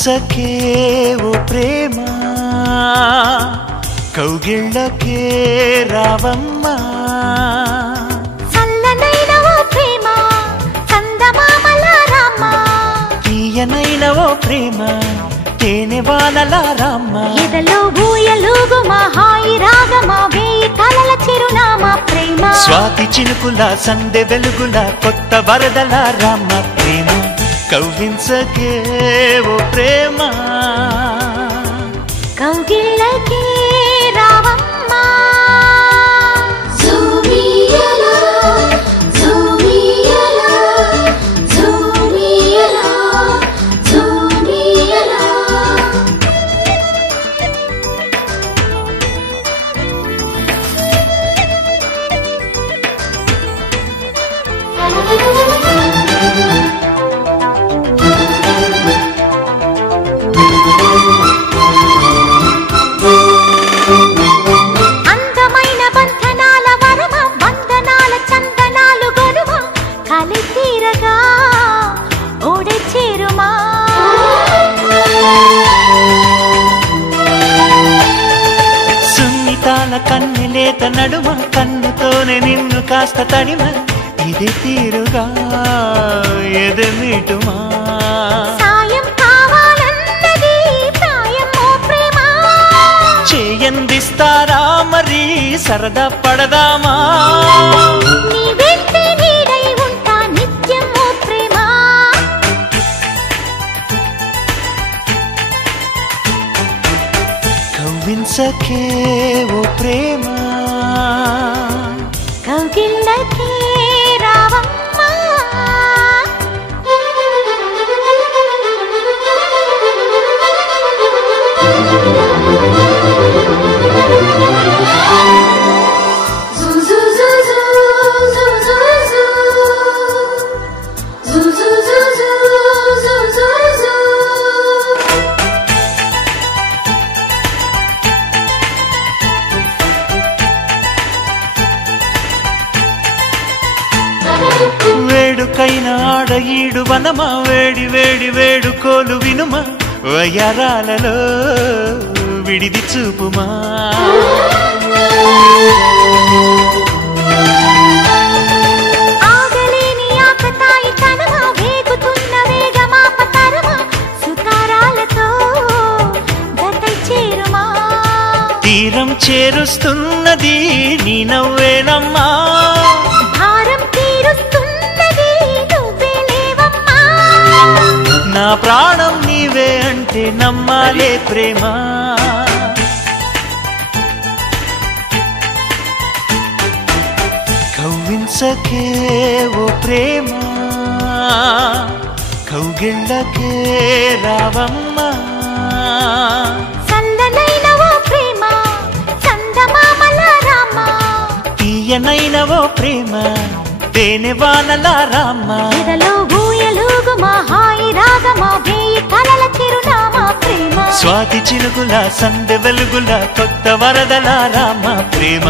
కవ్వించకే ఓ ప్రేమ కౌగిళ్ళకే రావమ్మా చల్లనైన ఓ ప్రేమ చందమామల రామ తీయనైన ఓ ప్రేమ తేనె వానల రామ ఎదలో ఊయలుగుమా హాయి రాగమా వేయి కలల చిరునామా ప్రేమ స్వాతి చినుకుల సందె వెలుగుల కొత్త వరదల రామ ప్రేమ కవ్వించకే ఓ ప్రేమ కౌగిళ్ళకే రావమ్మా జూమియలా జూమియలా జూమియలా జూమియలా అందమైన బంధనాల వరమ వందనాల చందనాలు గొనుమ కలి తీరగా ఓడే చేరుమా సున్నితాల కన్నెలేత నడుమ కన్నుతోనే నిన్ను కాస్త తడిమ ఇది తీరుగా ఎదమిటుమా సాయం కావాలన్నది ప్రాయం ఓ ప్రేమ చేయందిస్తారా మరి సరదా పడదామా నీ వెంటే నీడై ఉంటా నిత్యం ఓ ప్రేమ కవ్వించకే ఓ ప్రేమ కౌగిళ్ళకే రావమ్మా జూ జూ జూ జూ జూ జూ జూ జూ జూ జూ జూ జూ వేడుకైన ఆడ ఈడు వనమా వేడి వేడి వేడుకోలు వినుమా వయరాలలో విడిది చూపుమా ఆగలేని ఆకతాయి తనమా వేగుతున్న వేగమాప తరమా సుతారాలతో గతై చేరుమా తీరం చేరుస్తున్నది నీ నవ్వేనమ్మా భారం తీరుస్తున్నది నువ్వే లేవమ్మా నా ప్రాణం నీవే అంటే నమ్మాలే ప్రేమ కవ్వించకే ఓ ప్రేమ కౌగిళ్ళకే రావమ్మా చల్లనైన ఓ ప్రేమ చందమామల రామ తీయనైన ఓ ప్రేమ తేనె వానల రామ ఎదలో ఊయలుగుమా హాయి రాగమా వేయి కలల చిరునామా ప్రేమ స్వాతి చినుకుల సందె వెలుగుల కొత్త వరదల రామ ప్రేమ